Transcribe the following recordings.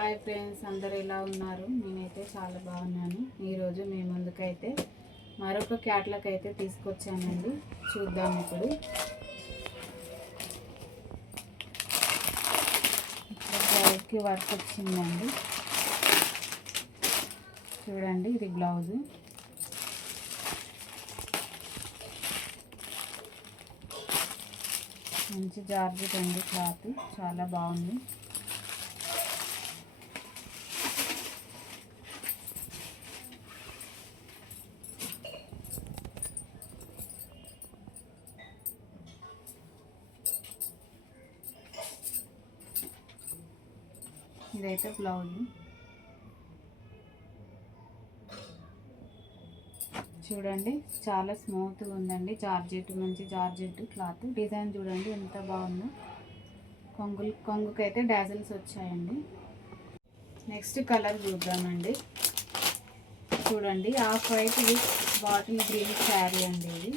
Hi friends, అందరు ఎలా ఉన్నారు? నేనైతే చాలా బాగున్నాను. ఈరోజు మీ ముందుకైతే మరొక క్యాట్లాగ్ అయితే తీసుకొచ్చానండి. చూద్దాం ఇప్పుడు. బ్లౌజ్కి వర్క్ వచ్చిందండి. చూడండి, ఇది బ్లౌజు. మంచి జార్జెట్ అండి, క్లాత్ చాలా బాగుంది. ఇదైతే బ్లౌజ్. చూడండి, చాలా స్మూత్గా ఉందండి. జార్జెట్, మంచి జార్జెట్ క్లాత్. డిజైన్ చూడండి ఎంత బాగుందో. కొంగుకైతే డాజిల్స్ వచ్చాయండి. నెక్స్ట్ కలర్ చూద్దామండి. చూడండి, half white with bottle green sari అండి ఇది.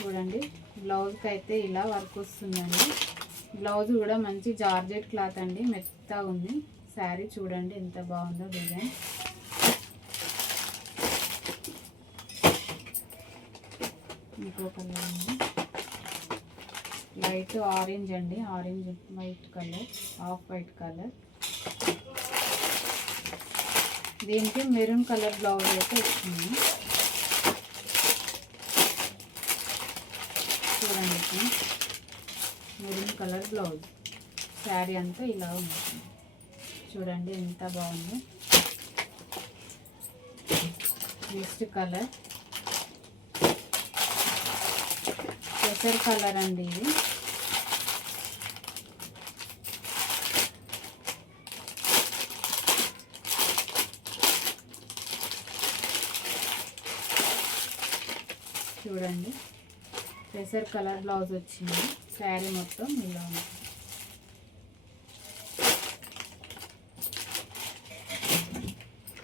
చూడండి, బ్లౌజ్కి అయితే ఇలా వర్క్ వస్తుందండి. బ్లౌజ్ కూడా మంచి జార్జెట్ క్లాత్ అండి, మెత్తగా ఉంది. శారీ చూడండి ఎంత బాగుందో డిజైన్. ఇంకో కలర్ ఉంది, లైట్ ఆరెంజ్ అండి, orange white colour, off white colour. దీనికి మెరూన్ కలర్ బ్లౌజ్ అయితే వచ్చింది. చూడండి, మెరూన్ కలర్ బ్లౌజ్. శారీ అంతా ఇలా ఉంటుంది. చూడండి ఎంత బాగుందో. నెక్స్ట్ కలర్ పెసర్ కలర్ అండి ఇది. చూడండి, పెసర్ కలర్ బ్లౌజ్ వచ్చింది. శారీ మొత్తం ఇలా ఉంది.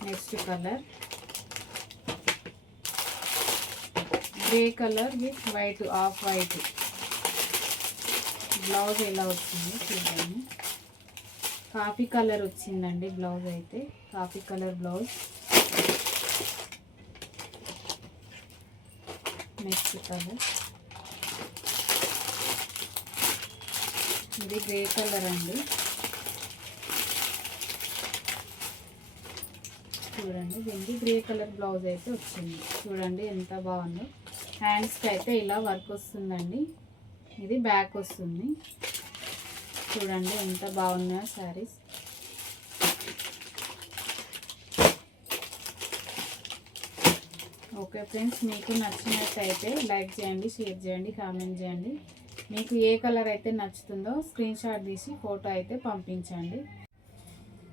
Next colour grey colour with white, off white. Blouse ఎలా వచ్చింది చూద్దాము. కాఫీ కలర్ వచ్చిందండి బ్లౌజ్ అయితే. Coffee colour blouse. Next colour ఇది గ్రే కలర్ అండి. చూడండి, దీనికి గ్రే కలర్ బ్లౌజ్ అయితే వచ్చింది. చూడండి ఎంత బాగుందో. హ్యాండ్స్కి అయితే ఇలా వర్క్ వస్తుందండి. ఇది బ్యాక్ వస్తుంది. చూడండి ఎంత బాగున్నాయో శారీస్. ఓకే ఫ్రెండ్స్, మీకు నచ్చినట్టయితే లైక్ చేయండి, షేర్ చేయండి, కామెంట్ చేయండి. మీకు ఏ కలర్ అయితే నచ్చుతుందో స్క్రీన్ షాట్ తీసి ఫోటో అయితే పంపించండి.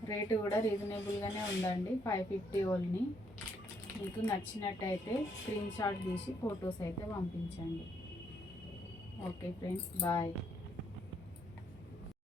రేటు కూడా రీజనబుల్గానే ఉందండి, 550 ఓన్లీ. మీకు నచ్చినట్టయితే స్క్రీన్ షాట్ తీసి ఫొటోస్ అయితే పంపించండి. Okay friends, bye.